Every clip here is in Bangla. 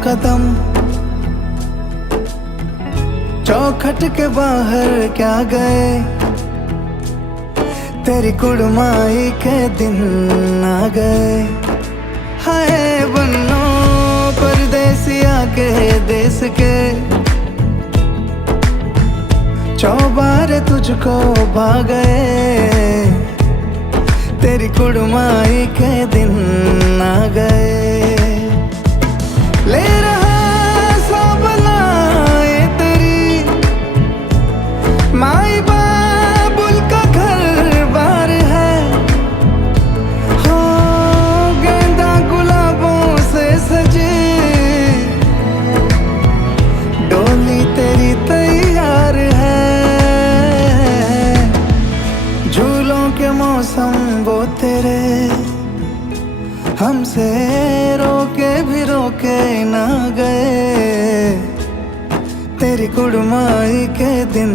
कदम, चौखट के बाहर क्या गए, तेरी कुड़माई के दिन आ गए। हाय बन्नो परदेसिया के देश के, चौबारे तुझको भा गए, तेरी कुड़माई के दिन आ गए। ले रहा सब लाए तेरी माई बाबुल का घर बार है, हो गेंदा गुलाबों से सजी डोली तेरी तैयार है। झूलों के मौसम वो तेरे, हमसे रोके भी रोके ना गए, तेरी कुड़माई के दिन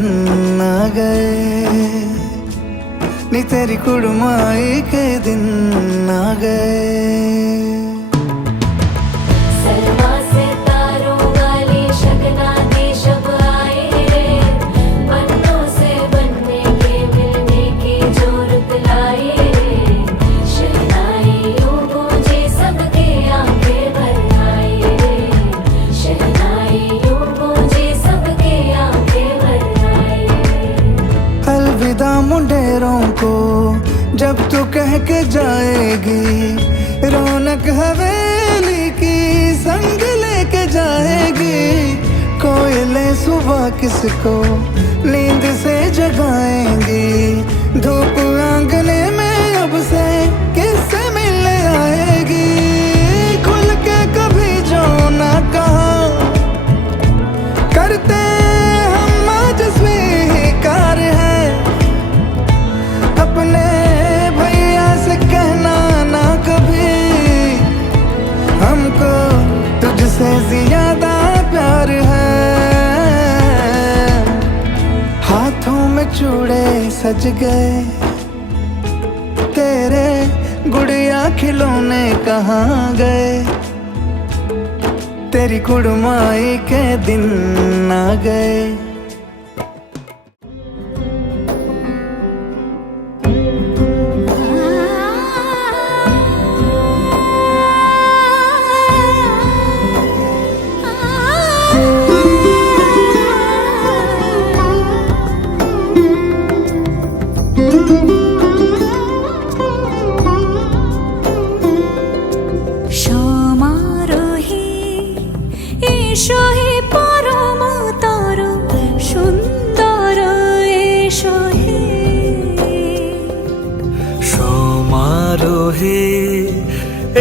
आ गए, नी तेरी कुड़माई के दिन आ गए। मुंडेरों को जब तू कह के जाएगी, रौनक हवेली की संग लेके जाएगी। कोयले सुबह किसको नींद से जगाएंगी, धूप आंगने में अब से किससे मिलने आएगी। खुल के कभी जो ना कहा करते हम आज स्वीकार है, अपने भैया से कहना ना कभी, हमको तुझसे ज्यादा प्यार है। हाथों में चूड़े सज गए, तेरे गुड़िया खिलौने कहाँ गए, तेरी कुड़माई के दिन आ गए।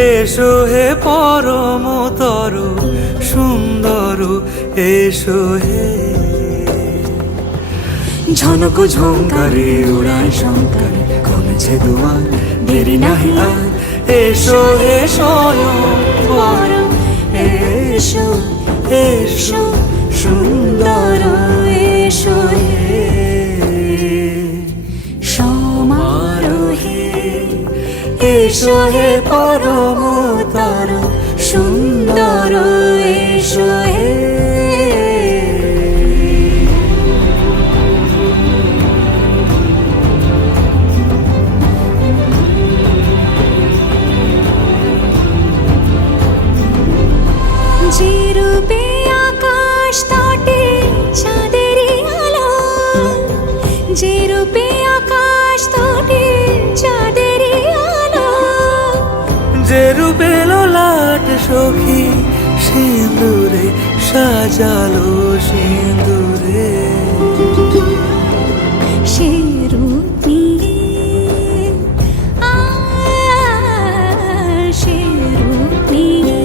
এসো হে পরমতর সুন্দর, এসো হে ঝনক ঝঙ্কারে উড়ায় শঙ্কর, কমেছে দুয়ার দেরি নাহি আর, এসো হে স্বয়ংবর, এসো এসো সুন্দর, এসো হে সমারোহে, এসো হে পরমতর সুন্দর, এসো হে। যে রূপে আকাশ তটে চাঁদেরই আলো, যে রূপে আকাশ তটে চাঁদেরই আলো, যে রূপে ললাট সখী সিঁদুরে সাজালো সিঁদুরে, সে রূপ নিয়ে সে রূপ নিয়ে,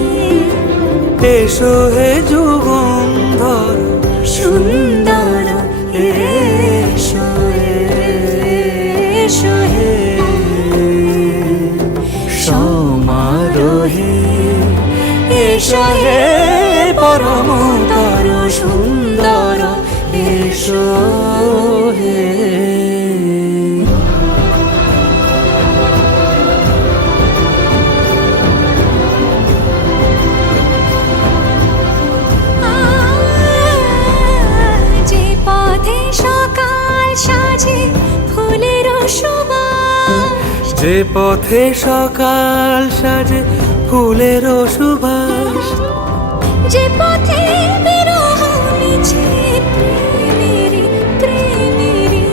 এসো হে যুগন্ধর সুন্দর, এসো এসো হে সমারোহে, এসো হে পরমতর সুন্দর, এসো হে। যে পথে সকাল সাজে ফুলের সুবাস, যে পথে বিরহ মিছে প্রেমেরই প্রেমেরই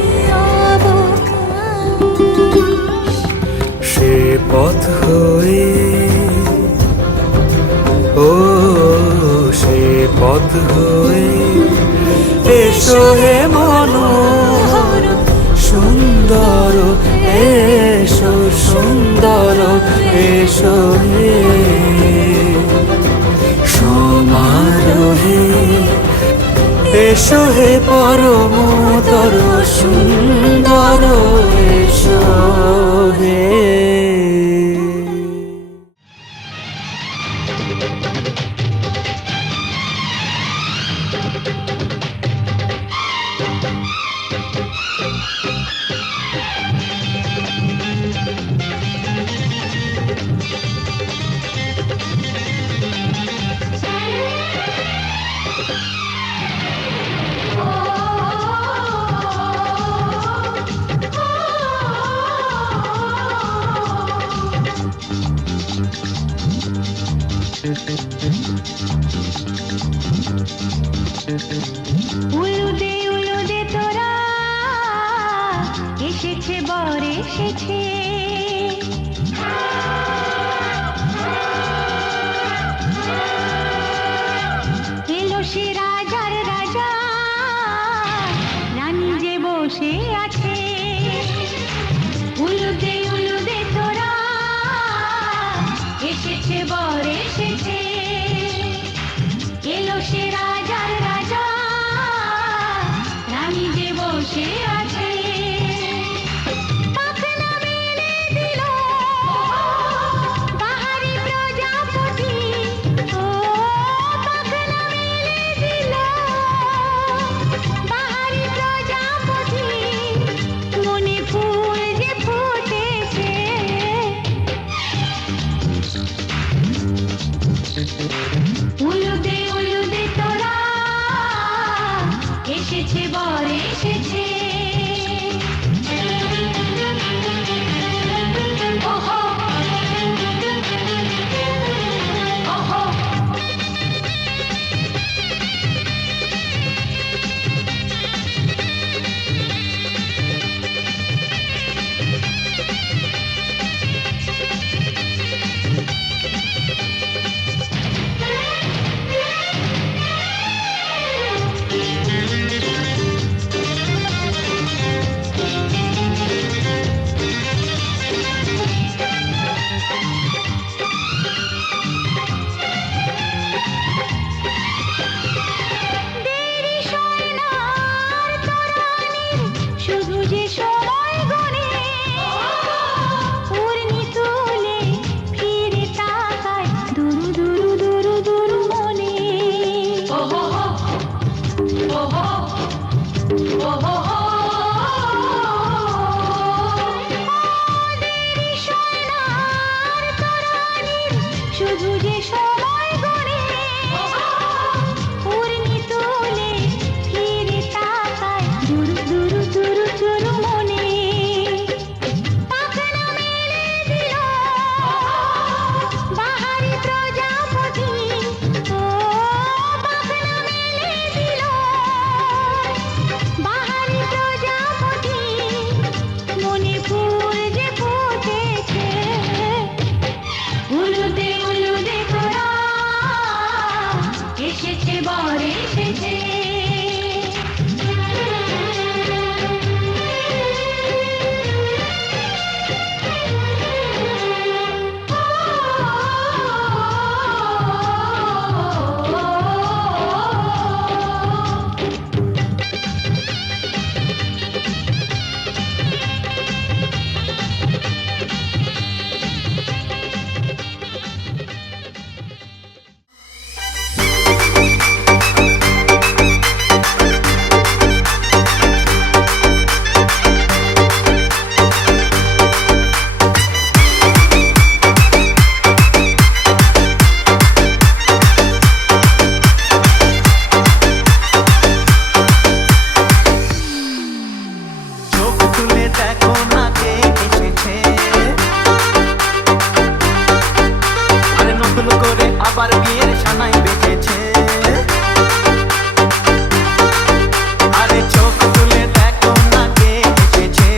অবকাশ, সে পথ হয়ে ও সে পথ হয়ে এসো হে মনোহর সুন্দর, এসো সুন্দর, এসো হে সমারোহে, এসো হে পরমতর সুন্দর, এসো হে। উলুদে উলুদে তোরা এসেছে বর এসেছে, এলো সে রাজার রাজা, রানী যে বসে আছে। উলুদে উলুদে তোরা এসেছে বর এসেছে, এলো সে রাজার রাজা, রানী যে বসে আছে। পাখনা মেলে দিল বাহারি প্রজাপতি, ও পাখনা মেলে দিল বাহারি প্রজাপতি, মনে ফুল যে ফুটেছে। উলুদে উলুদে তোরা এসেছে বর এসেছে। ওহো ওহো শুধু যে সময় গনে, উর্মি তুলে ফিরে তাকায় দুরু দুরু দুরু দুরু মনে। ওহো ওহো ওহো দেরি সোনার তরানির শুধু যে সময় গনে, উর্মি তুলে ফিরে তাকায় দুরু দুরু দুরু দুরু মনে। পাখনা মেলে দিল বাহারি প্রজাপতি, ও পাখনা মেলে দিল বাহারি প্রজাপতি, মনে ফুল যে ফুটেছে। উলুদে উলুদে তোরা এসেছে বর এসেছে। চোখ তুলে দেখো না কে এসেছে, আবার বিয়ের সানাই বেঁচেছে। আরে চোখ তুলে দেখো না কে এসেছে,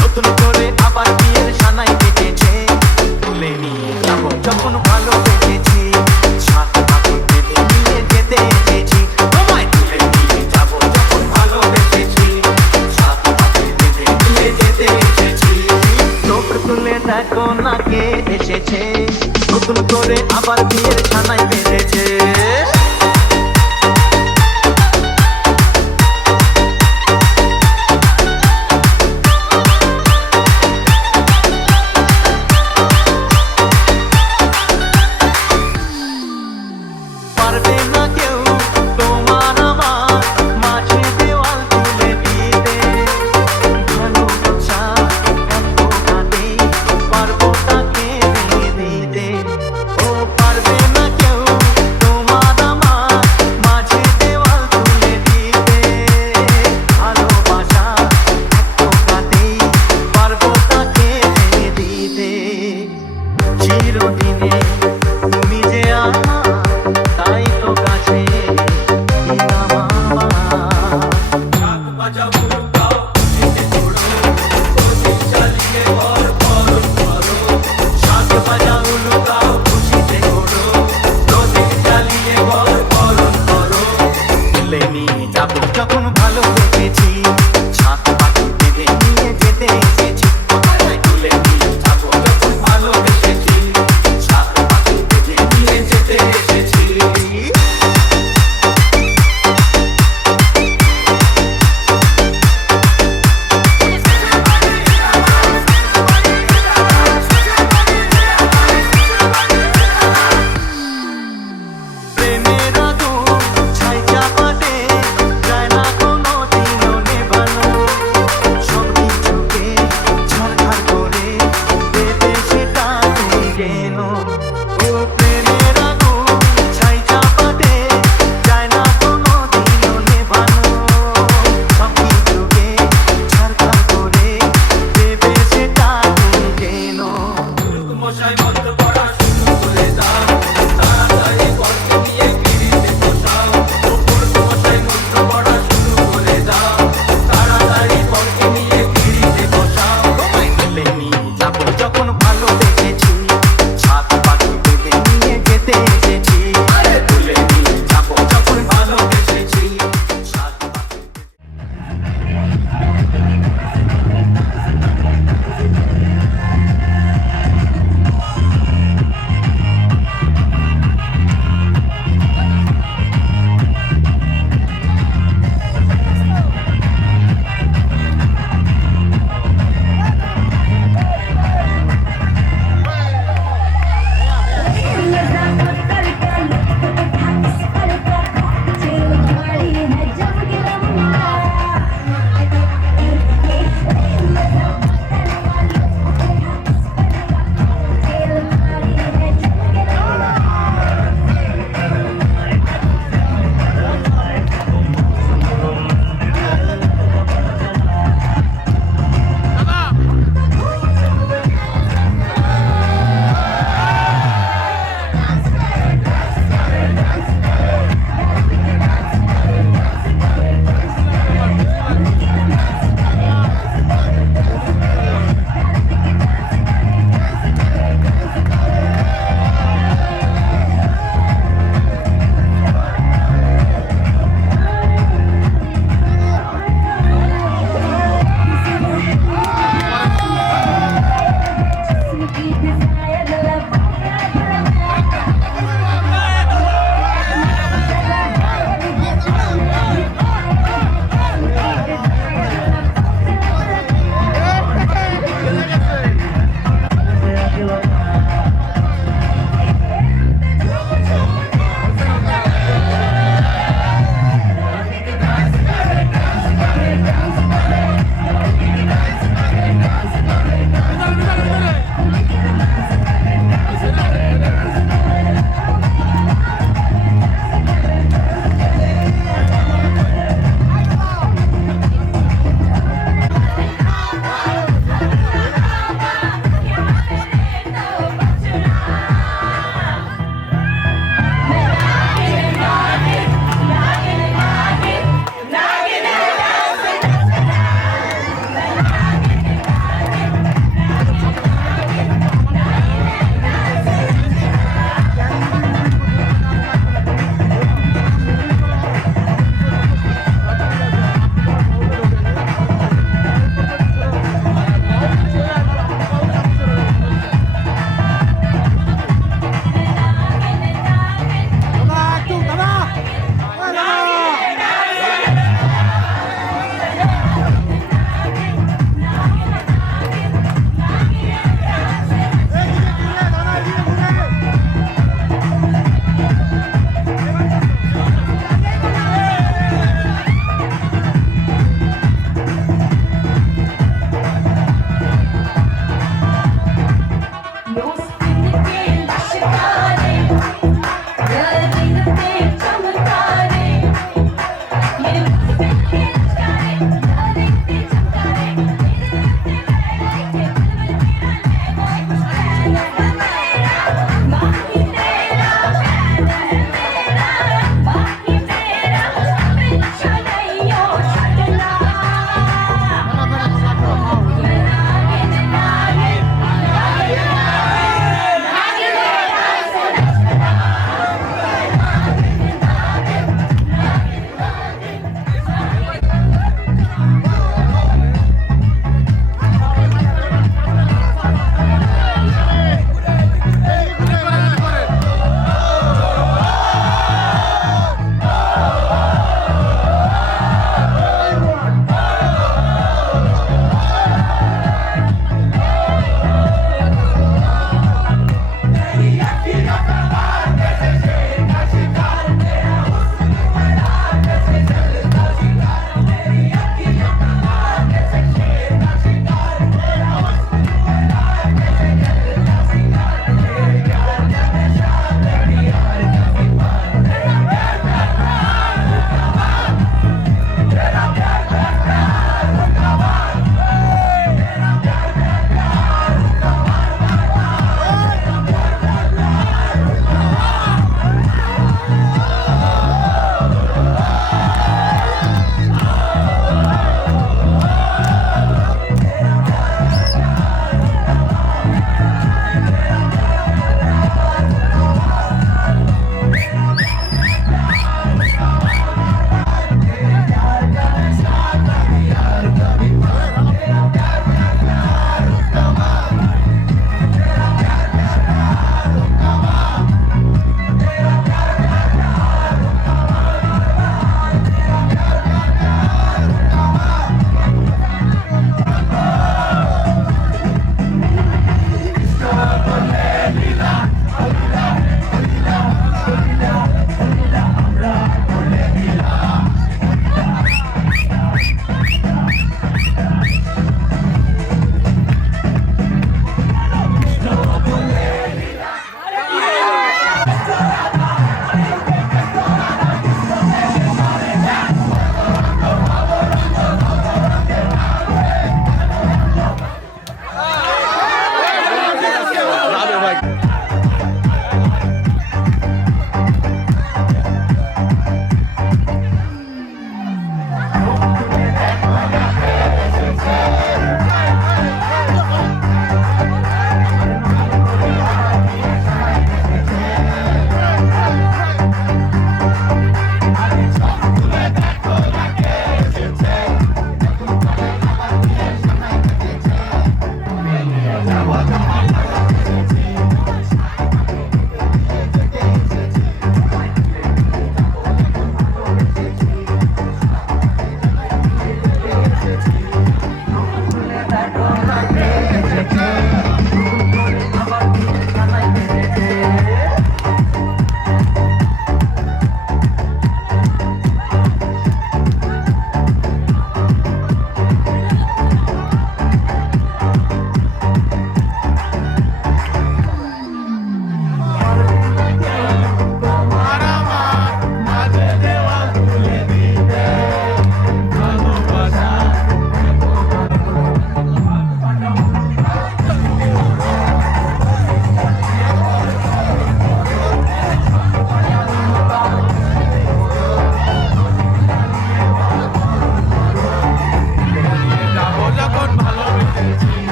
নতুন করে আবার বিয়ের সানাই বেঁচেছে। তুলে নিয়ে যাবো যখন ভালোবেসেছি, সাত পাকে বেঁধে নিয়ে যেতে এসেছি। তোমায় তুলে নিয়ে যাবো যখন ভালোবেসেছি, সাত পাকে বেঁধে নিয়ে যেতে এসেছি। চোখ তুলে দেখো না কে এসেছে, নতুন করে আবার বিয়ের সানাই বেঁধেছে। পারবে না কেউ তোমার আমার মাঝে দেওয়াল তুলে দিতে, ভালোবাসা এত কাটে পারবো তাকে ভেঙে দিতে। ও পারবে না কেউ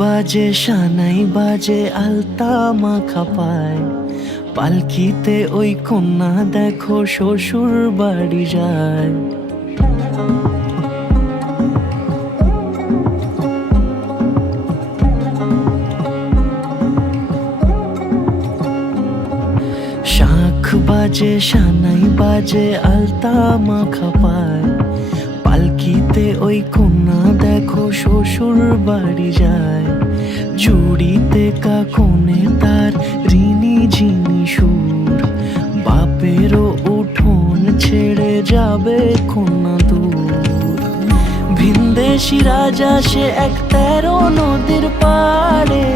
বাজে সানাই বাজে আলতা মাখা পায়, পালকিতে ওই কন্যা দেখো শ্বশুর বাড়ি যায়। শাঁখ বাজে সানাই বাজে আলতা মাখা পায়, পালকিতে ওই কন্যা দেখো শ্বশুর বাড়ি যায়। চুড়িতে কাকনে তার ঋণী ঝিনি সুর, বাপেরও উঠোন ছেড়ে যাবে কন্যা দূর। ভিনদেশি রাজা সে এক 13 নদীর পাড়ে,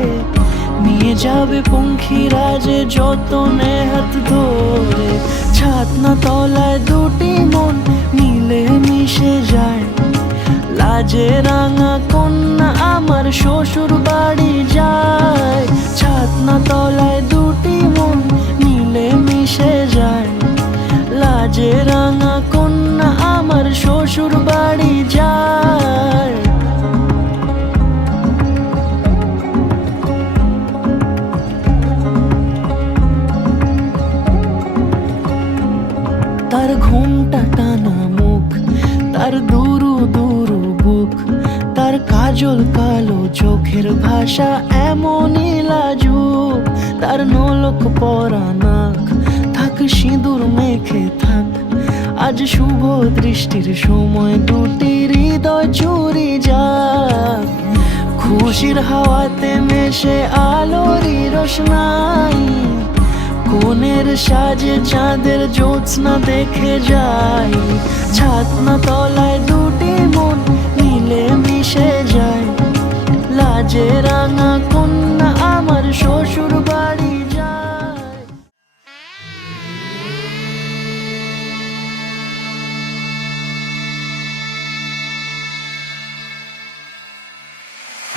নিয়ে যাবে পঙ্খী রাজে যতনে হাত ধরে। ছাতনা তলায় দুটি মন মিলে মিশে যায়, লাজে রাঙা কন্যা আমার শ্বশুর বাড়ি যায়। ছাতনা তলায় দুটি মন মিলে মিশে যায়, লাজে রাঙা কন্যা আমার শ্বশুর বাড়ি যায়। তার ঘুমটা টানা মুখ, তার দুরু দুরু বুক, তার কাজল কালো চোখের ভাষা এমনই লাজুক। তার নোলক পরা নাক, থাক সিঁদুর মেখে থাক, আজ শুভ দৃষ্টির সময় দুটি হৃদয় চুরি যাক। খুশির হাওয়াতে মেশে আলোরই রোশনাই, কোণের সাজে চাঁদের জ্যোৎস্না দেখে যাই। ছাতনা তলায় দুটি মন মিলে মিশে যায়, লাজে রাঙা কন্যা আমার শ্বশুর বাড়ি যায়।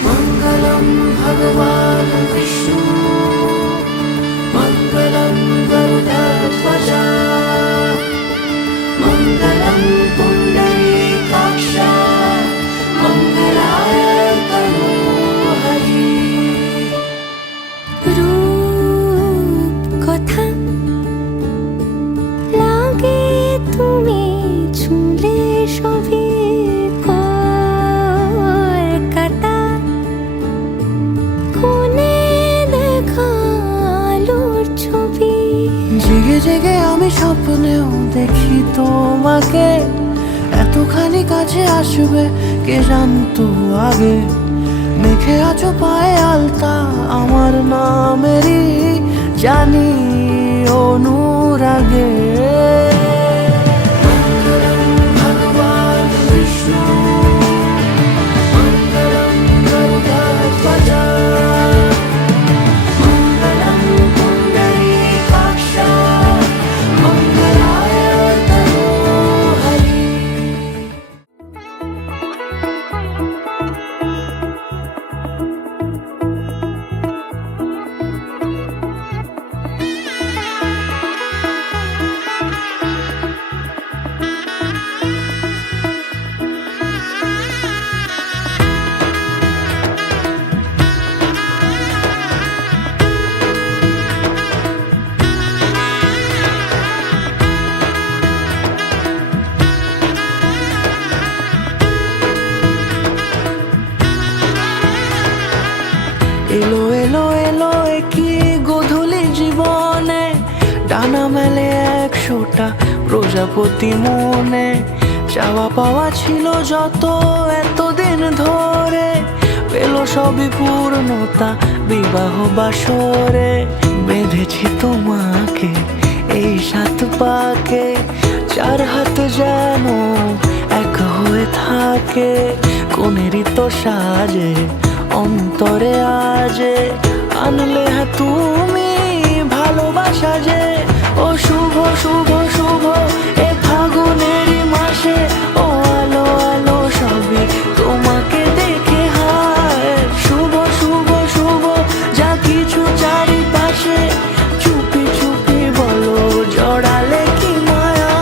মঙ্গলম ভগবান বিষ্ণু, মঙ্গলম গরুড়ধ্বজ, মঙ্গলম পুণ্ডরীকাক্ষ, মঙ্গলায় তনূহরি। রূপ কথা লাগে তুমি ছুঁলে সবই কলকাতা, কোনে দেখালোর ছবি। জেগে জেগে আমি স্বপ্নেও দেখি তোমাকে, এতখানি কাছে আসবে কে জানতো আগে। মেখে আছো পায়ে আলতা আমার নামেরই, জানি অনুরাগে। মঙ্গলম ভগবান বিষ্ণু, মঙ্গলম গরুড়ধ্বজ, মঙ্গলম পুণ্ডরীকাক্ষ, মঙ্গলায় তনূহরি। এলো এলো এলো কি গোধূলি জীবনে, ডানা মেলে 100টা প্রজাপতি মনে। চাওয়া পাওয়া ছিল যত এতদিন ধরে, পেল সবই পূর্ণতা বিবাহ বাসরে। বেঁধেছি তোমাকে এই 7 পাকে, 4 হাত যেন এক হয়ে থাকে। কোনেরই তো সাজে অন্তরে আজে, আনলে তুমি ভালোবাসা যে। ও শুভ শুভ শুভ এ ফাগুনেরই মাসে, ও আলো আলো সবই তোমাকে দেখে হায়। শুভ শুভ শুভ যা কিছু চারিপাশে, চুপি চুপি বলো জড়ালে কি মায়া।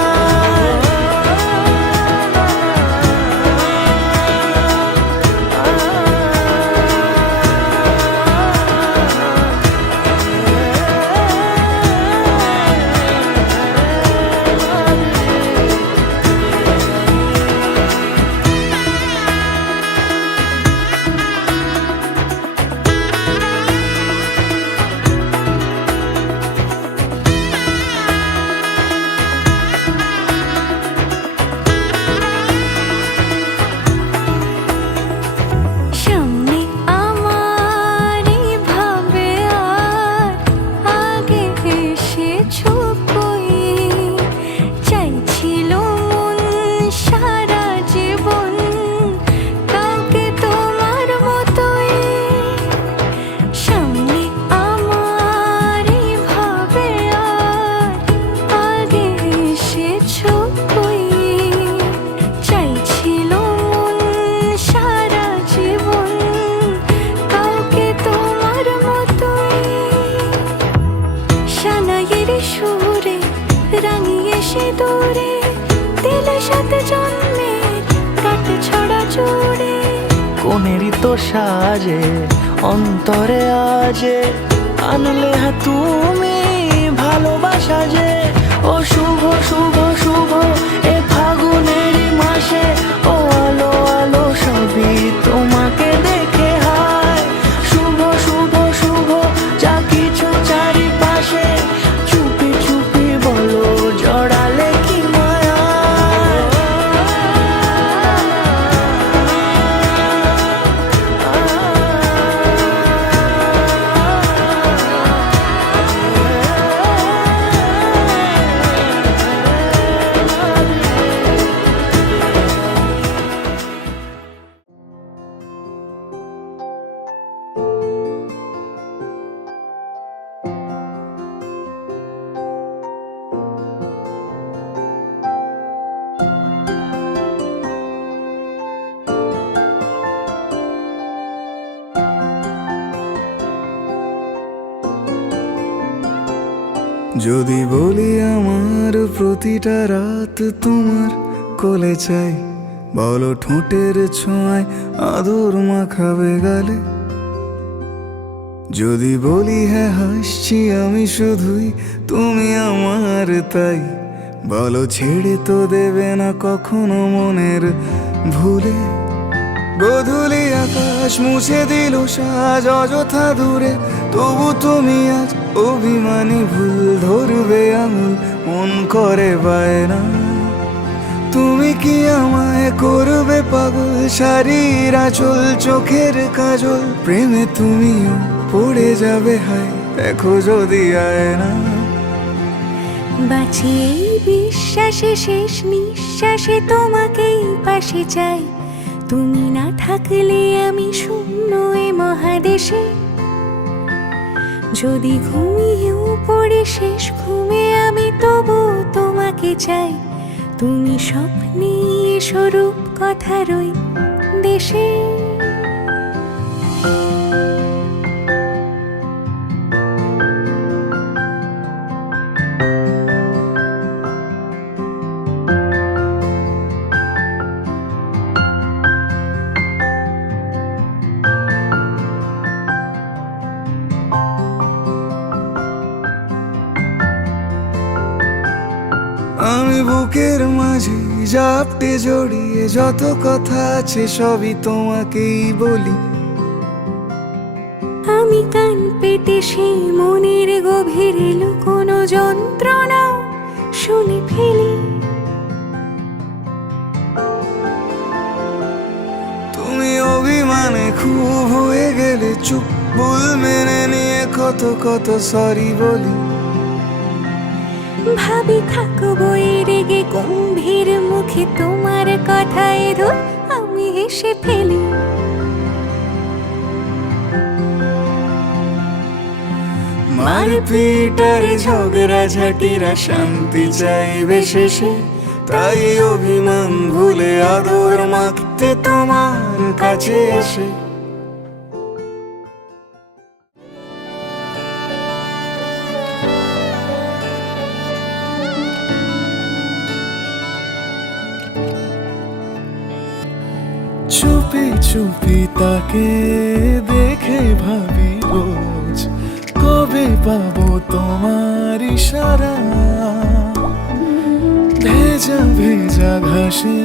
কত সাজে অন্তরে আজে আনলে তুমি ভালোবাসা যে ও শুভ শুভ শুভ এ ফাগুনেরই মাসে ও আলো আলো সবই তোমাকে দেখে হায় শুভ শুভ শুভ যা কিছু চারিপাশে চুপি চুপি বলো জড়ালে কি মায়া যদি বলি আমার প্রতিটা রাত তোমার কোলে চাই, বলো ঠোঁটের ছোঁয়ায় আদর মাখাবে গালে। যদি বলি হ্যাঁ হাসছি আমি শুধুই তুমি আমার তাই, বলো ছেড়ে তো দেবে না কখনো মনের ভুলে। গোধূলি আকাশ মুছে দিল সাজ অযথা দূরে, তবু তুমি আজ অভিমানী ভুল ধরবে আঙুল মন করে বায়না। তুমি কি আমায় করবে পাগল শাড়ির আঁচল চোখের কাজল, প্রেমে তুমিও পড়ে যাবে হায় দেখো যদি আয়না। বাঁচি এই বিশ্বাসে শেষ নিঃশ্বাসে তোমাকেই পাশে চাই, তুমি না থাকলে আমি শূন্য এ মহাদেশে। যদি ঘুমিয়েও পড়ে শেষ ঘুমে আমি তবু তোমাকে চাই, তুমি স্বপ্নে স্বরূপ কথার ওই দেশে। আমি বুকের মাঝে জাপটে জড়িয়ে যত কথা আছে সবই তোমাকেই বলি। আমি কান পেতে সেই মনের গভীরে লুকোনো যন্ত্রণা শুনে ফেলি। তুমি অভিমানে খুব হয়ে গেলে চুপ, ভুল মেনে নিয়ে কত কত সরি বলি। ভাবি থাকবো এই রেগে গম্ভীর মুখে তোমার কথায় ধর আমি হেসে ফেলি। মারপিট আর ঝগড়া ঝাঁটিরা শান্তি চাইবে শেষে, তাই অভিমান ভুলে আদর মাখতে তোমার কাছে এসে। চুপি চুপি তাকে দেখে ভাবি রোজ, কবে পাবো তোমার ইশারা। ভেজা ভেজা ঘাসে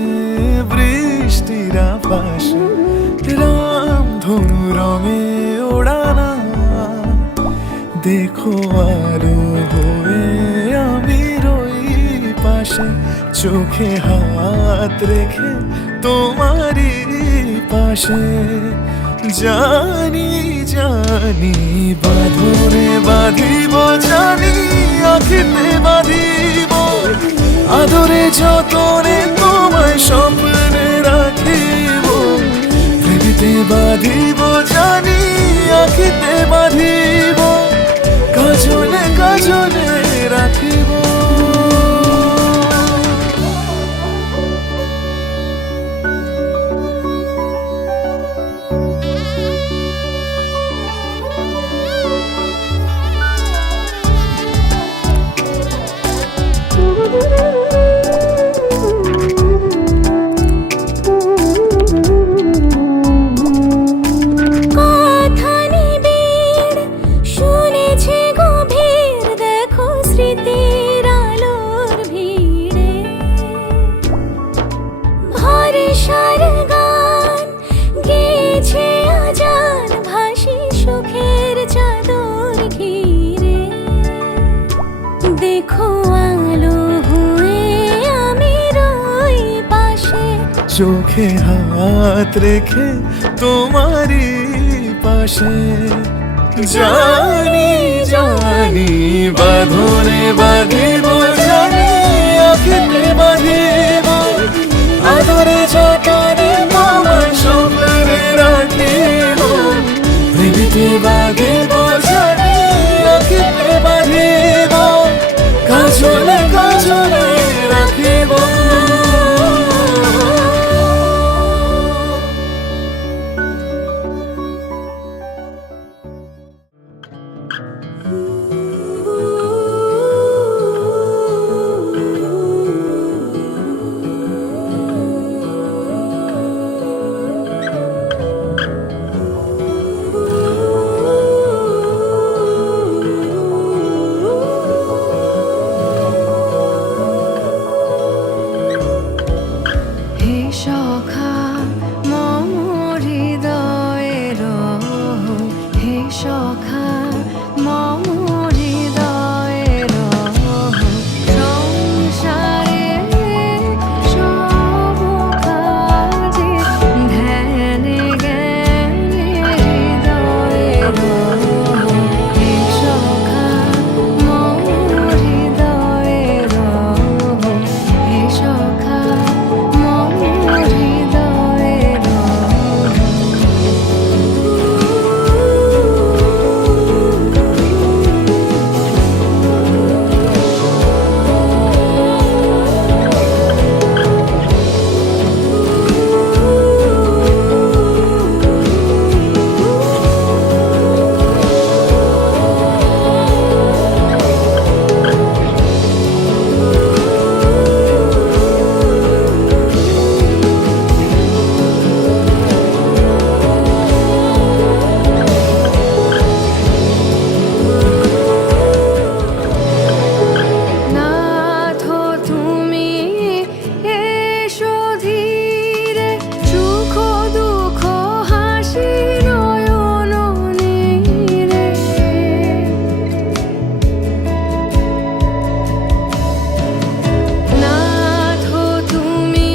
বৃষ্টির আভাসে রামধনু রঙে ওড়ানা। দেখো আলো হয়ে আমি রই পাশে, চোখে হাত রেখে তোমারই পাশে। জানি জানি বাঁধনে বাঁধিব, জানি আখিতে বাঁধিব, আদরে যতনে তোমায় স্বপ্নে রাখিব। প্রেমেতে বাঁধিব জানি আখিতে বাঁধিব, কাজলে কাজলে রাখিব। চোখে হাত রেখে তোমারই পাশে। জানি জানি বাঁধনে বাঁধিব, জানি আঁখেতে বাঁধিব, আদরে যতনে তোমায় স্বপ্নে রাখিব। প্রেমেতে বাঁধিব, জানি আঁখেতে বাঁধিব, কাজলে কাজলে রাখিব। হে সখা মম হৃদয়ের, হে সখা মম হৃদয়ের, সংসারে সব কাজে ধ্যানে জ্ঞানে হৃদয়ের, হে সখা মম হৃদয়ের, হে সখা মম হৃদয়ের। নাথ তুমি এসো ধীরে, সুখ দুঃখ হাসি নয়ন নীরে। নাথ তুমি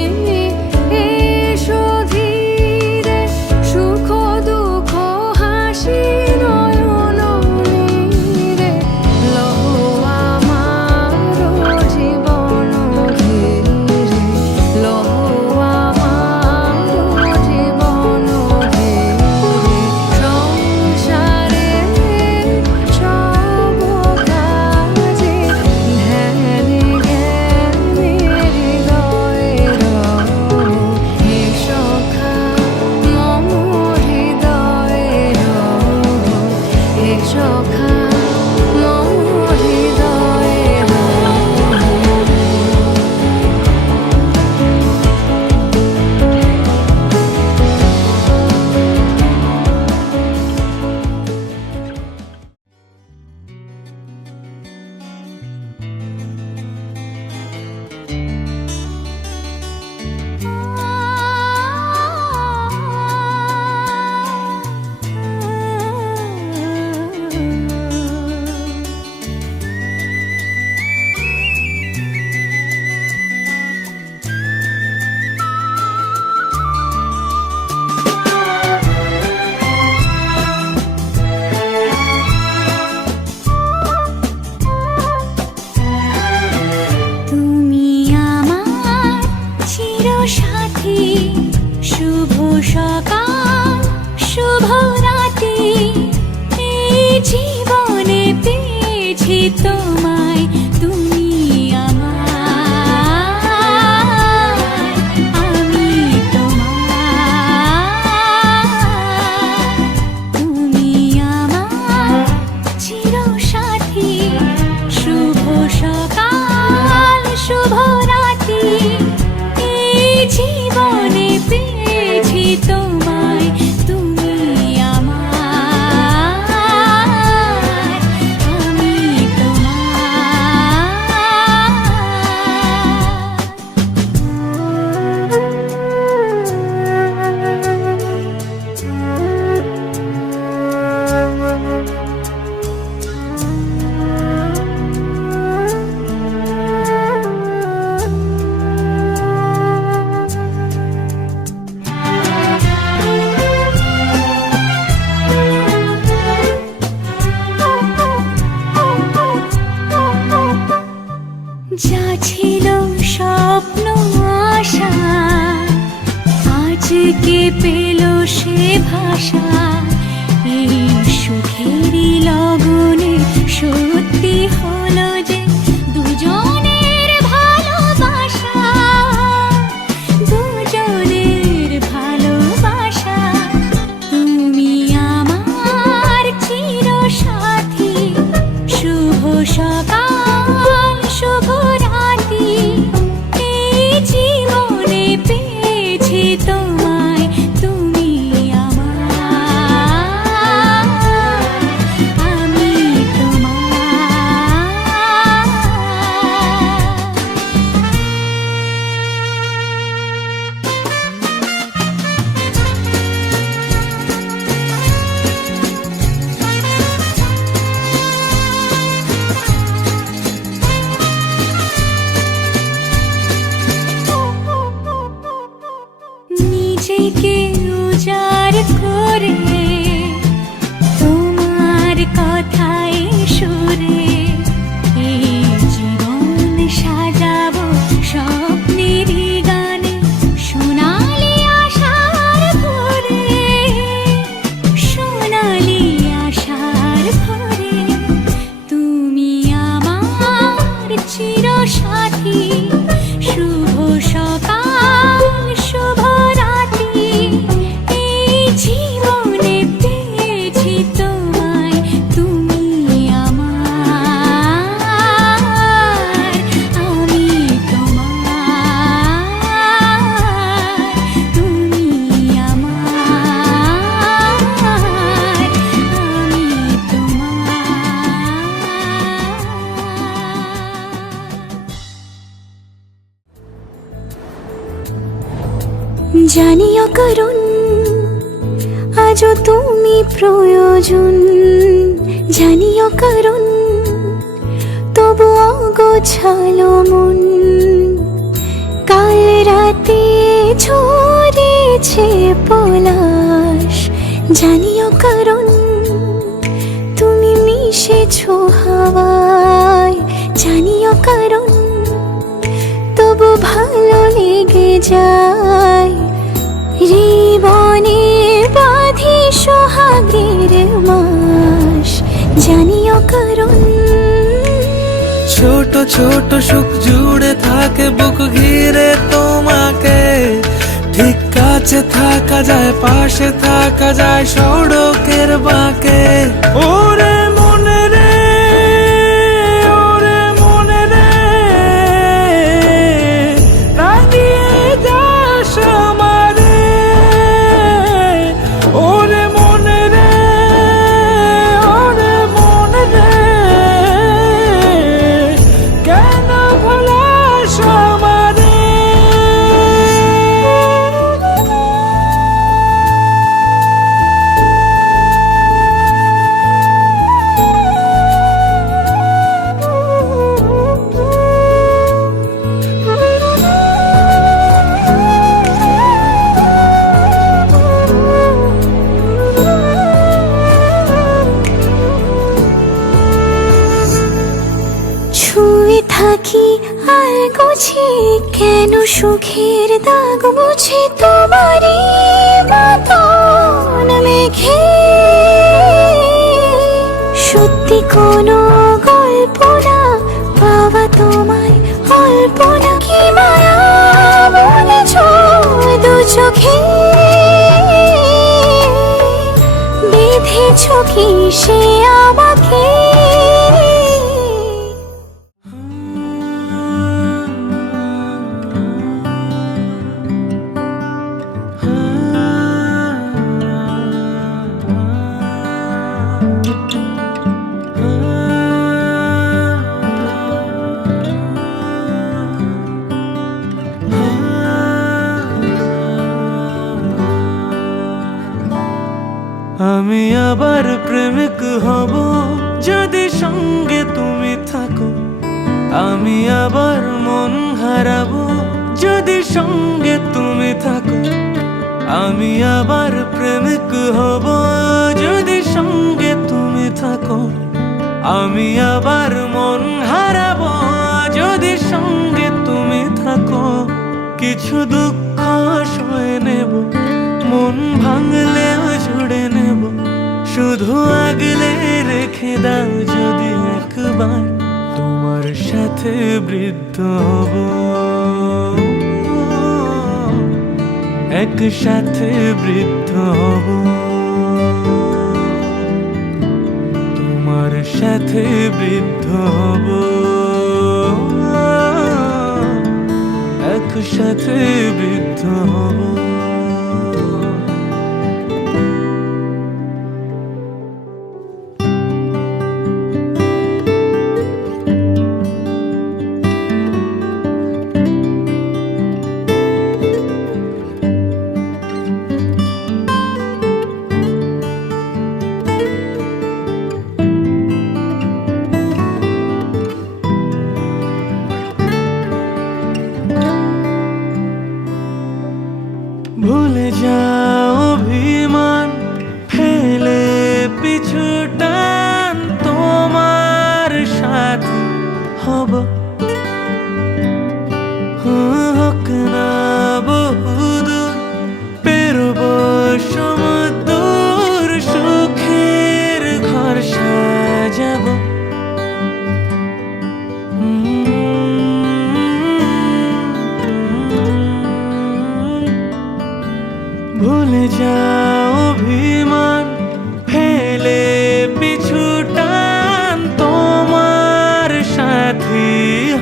এসো ধীরে, সুখ দুঃখ হাসি নয়ন নীরে। লহ আমার জীবন ঘিরে, লহ আমার জীবন ঘিরে, সংসারে সব কাজে ধ্যানে জ্ঞানে হৃদয়ের, হে সখা মম হৃদয়ের, হে সখা মম হৃদয়ের। তুমি আমার চিরসাথী, শুভ সকাল শুভ রাতি, এই জীবনে পেয়েছি তোমায়, তুমি আমার, আমি তোমার। তুমি আমার চিরসাথী, শুভ সকাল শুভ রাতি, এই জীবনে পেয়েছি তোমায়, তুমি আমার, আমি তোমার। ভাষা এই সুখেরই লগনে সত্যি হলো যে দুজনের ভালোবাসা, দুজনের ভালোবাসা। তুমি আমার চিরসাথী, শুভ সকাল শুভ রাতি, এই জীবনে পেয়েছি তোমায়, তুমি আমার, আমি তোমার। নিজেকে উজাড় করে তোমার কথায় সুরে এই জীবন সাজাবো স্বপ্নেরই গানে, সোনালি আশার ভরে, সোনালি আশার ভরে। তুমি আমার চিরসাথী, শুভ সকাল শুভ রাতি, এই জীবনে পেয়েছি তোমায়, তুমি আমার, আমি তোমার, তুমি আমার, আমি তোমার। জানিও কারণ আজও তুমি প্রয়োজন, জানিও কারণ তবু অগোছালো মন, কাল রাতে ঝরেছে পলাশ। জানিও কারণ তুমি মিশেছো হাওয়ায়, জানিও কারণ তবু ভালো লেগে যায়, জীবনে বাঁধি সোহাগের মাস। জানিও কারণ ছোট ছোট সুখ জুড়ে থাকে বুক ঘিরে তোমাকে, ঠিক কাছে থাকা যায়, পাশে থাকা যায় সড়কের বাঁকে। ওরে মনে রে, ওরে মনে রে, রাঙিয়ে যাস আমারে। ওরে মনে রে, ওরে মনে রে, কেন ভোলাস আমারে। ছুঁয়ে থাকি আর গুছি কেন সুখের দাগ মুছে তোমারই মতন মেঘে, সত্যি কোনো গল্প না পাওয়া তোমায় অল্প না, কি মায়া বলেছ দু চোখে, বেঁধেছ কি সে আমাকে। আমি আবার প্রেমিক হব যদি সঙ্গে তুমি থাকো, আমি আবার মন হারাবো যদি সঙ্গে তুমি থাকো। আমি আবার প্রেমিক হব যদি সঙ্গে তুমি থাকো, আমি আবার মন হারাবো যদি সঙ্গে তুমি থাকো। কিছু দুঃখ সয়ে নেব, মন ভাঙলেও শুধু আগলে রেখে দাও যদি একবার, তোমার সাথে বৃদ্ধ হব, একসাথে বৃদ্ধ হব, তোমার সাথে বৃদ্ধ হব, একসাথে বৃদ্ধ হব। ভুলে যাও অভিমান, ফেলে পিছু টান, তোমার সাথে হব, হোক না বহুদূর, পেরোব সমুদ্র, সুখের ঘর সাজাবো। ভুলে যাও অভিমান, ফেলে পিছু টান, তোমার সাথী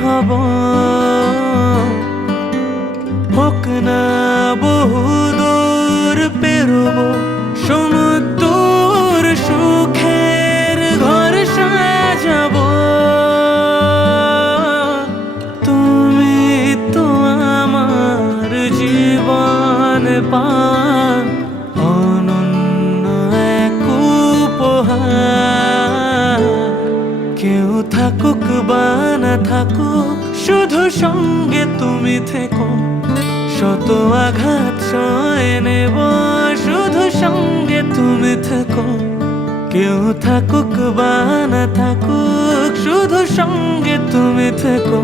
হব, হোক না বহুদূর, পেরোব সমুদ্র, সুখের ঘর সাজাবো। তুমি তো আমার জীবন পান, অনন্য এক উপহার। কেউ থাকুক বা না থাকুক, শুধু সঙ্গে তুমি থেকো, শত আঘাত সয়ে নেব, শুধু সঙ্গে তুমি থেকো। কেউ থাকুক বা না থাকুক, শুধু সঙ্গে তুমি থেকো,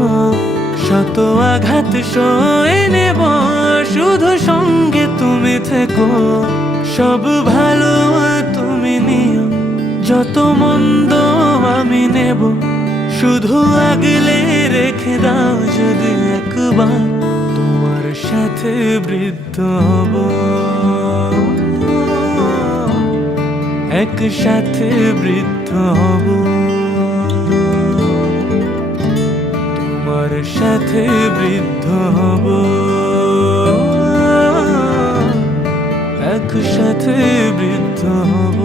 শত আঘাত সয়ে নেব, শুধু সঙ্গে তুমি থেকো। সব ভালো তুমি নিও, যত মন্দ আমি নেব, শুধু আগলে রেখে দাও যদি একবার, তোমার সাথে বৃদ্ধ হব, একসাথে বৃদ্ধ হব, তোমার সাথে বৃদ্ধ হব, একসাথে বৃদ্ধ হব।